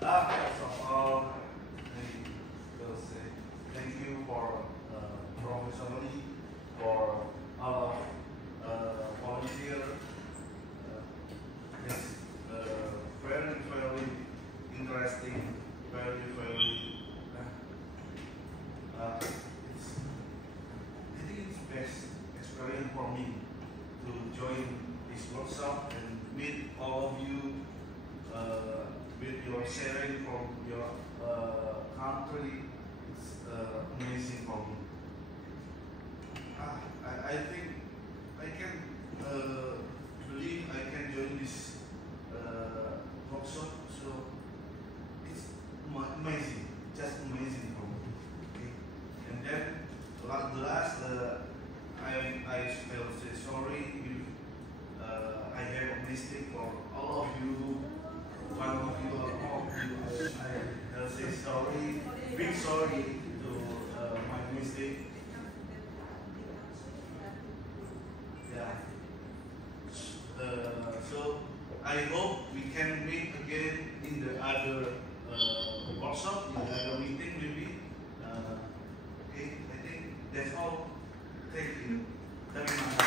First of all, I will say thank you for professionally for all of volunteer. It's very very interesting, very very. It's I think it's best experience for me to join this workshop and meet all of you with your sharing from your country. It's amazing for me. I think I can believe I can join this workshop. So it's amazing, just amazing for me. Okay. And then the last, I will say sorry if I have a mistake for all of you. One of you or all of you, I will say sorry, big sorry to my mistake. Yeah. So I hope we can meet again in the other workshop, in the other meeting maybe. Okay, I think that's all. Thank you. Terima kasih.